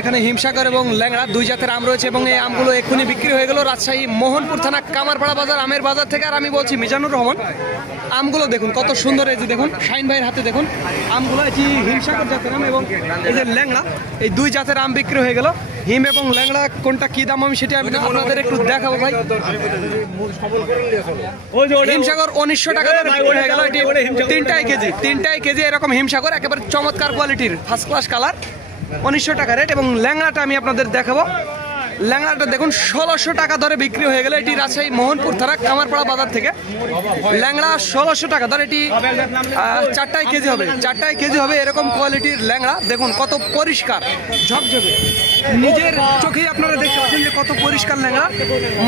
এখানে হিমসাগর এবং ল্যাংড়া দুই জাতের আম রয়েছে এবং এই আমগুলো এক্ষুনি বিক্রি হয়ে গেল রাজশাহী মোহনপুর থানা কামারপাড়া বাজার আমের বাজার থেকে। আর আমি বলছি মিজানুর রহমান। আমগুলো দেখুন কত সুন্দর, এই যে দেখুন শাইন ভাইয়ের হাতে দেখুন আমগুলো, এটি হিমসাগর জাতের আম এবং এই যে ল্যাংড়া, এই দুই জাতের আম বিক্রি হয়ে গেল। হিম এবং ল্যাংড়া কোনটা কি দাম আমি সেটা আপনাদের একটু দেখাবো ভাই। হিমসাগর 1900 টাকা বিক্রি হয়ে গেল। এটি তিনটাই কেজি এরকম হিমসাগর, একেবারে চমৎকার কোয়ালিটির ফার্স্ট ক্লাস কালার, 1900 টাকা রেট। এবং ল্যাংড়াটা আমি আপনাদের দেখাবো। ল্যাংড়াটা দেখুন 1600 টাকা দরে বিক্রি হয়ে গেল। এটি রাজশাহী মোহনপুর থানা কামারপাড়া বাজার থেকে ল্যাংড়া 1600 টাকা দর। এটি 4টাই কেজি হবে এরকম কোয়ালিটির ল্যাংড়া। দেখুন কত পরিষ্কার ঝকঝকে, নিজের চোখেই আপনারা দেখতে পাচ্ছেন যে কত পরিষ্কার ল্যাংড়া,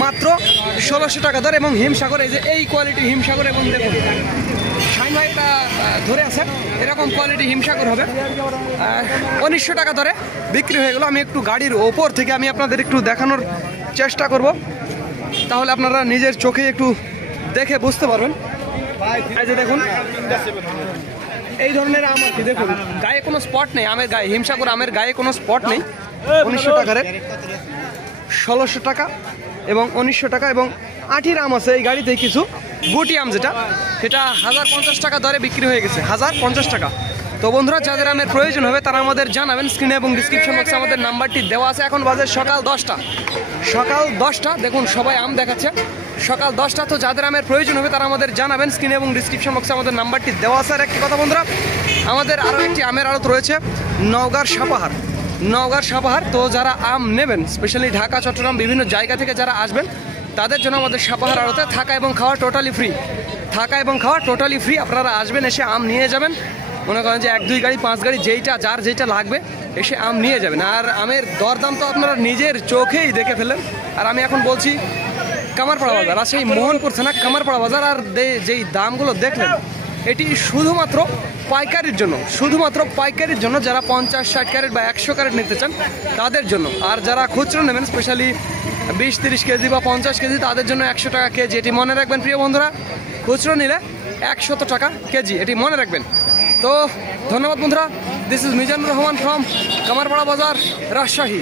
মাত্র 1600 টাকা দর। এবং হিমসাগর, এই যে এই কোয়ালিটি হিমসাগর, এবং দেখুন শাইন ভাই এটা ধরে আছে, এরকম কোয়ালিটি হিমসাগর হবে 1900 টাকা ধরে বিক্রি হয়ে গেল। আমি একটু গাড়ির ওপর থেকে আমি আপনাদের একটু দেখানোর চেষ্টা করব, তাহলে আপনারা নিজের চোখে একটু দেখে বুঝতে পারবেন। এই যে দেখুন এই ধরনের আম আর কি, দেখুন গায়ে কোনো স্পট নেই আমের গায়ে, হিমসাগর আমের গায়ে কোনো স্পট নেই। 1900 টাকার 1600 টাকা এবং 1900 টাকা। এবং আঠির আম আছে এই গাড়িতে, কিছু গুটি আম যেটা, সেটা 1050 টাকা দরে বিক্রি হয়ে গেছে, 1050 টাকা। তো বন্ধুরা যাদের আমের প্রয়োজন হবে তারা আমাদের জানাবেন, স্ক্রিনে এবং ডিসক্রিপশন বক্সে আমাদের নাম্বারটি দেওয়া আছে। এখন বাজে সকাল 10টা, দেখুন সবাই আম দেখাচ্ছে সকাল 10টা। তো যাদের আমের প্রয়োজন হবে তারা আমাদের জানাবেন, স্ক্রিনে এবং ডিসক্রিপশন বক্সে আমাদের নাম্বারটি দেওয়া আছে। আর একটি কথা বন্ধুরা, আমাদের আরও একটি আমের আড়ত রয়েছে নওগাঁর সাপাহার। তো যারা আম নেবেন, স্পেশালি ঢাকা, চট্টগ্রাম বিভিন্ন জায়গা থেকে যারা আসবেন তাদের জন্য আমাদের সাপাহার আড়তে থাকা এবং খাওয়া টোটালি ফ্রি। আপনারা আসবেন, এসে আম নিয়ে যাবেন। মনে করেন যে 1-2 গাড়ি 5 গাড়ি যার যেটা লাগবে এসে আম নিয়ে যাবেন। আর আমের দরদাম তো আপনারা নিজের চোখেই দেখে ফেলেন। আর আমি এখন বলছি কামারপাড়া বাজার, রাজশাহী মোহনপুর থানা কামারপাড়া বাজার। আর যেই দামগুলো দেখলেন এটি শুধুমাত্র পাইকারির জন্য, যারা 50-60 ক্যারেট বা 100 ক্যারেট নিতে চান তাদের জন্য। আর যারা খুচরো নেবেন, স্পেশালি 20-30 কেজি বা 50 কেজি, তাদের জন্য 100 টাকা কেজি। এটি মনে রাখবেন প্রিয় বন্ধুরা, খুচরো নিলে 100 টাকা কেজি, এটি মনে রাখবেন। তো ধন্যবাদ বন্ধুরা, this is Mizanur Rahman from Kamarpara বাজার, রাজশাহী।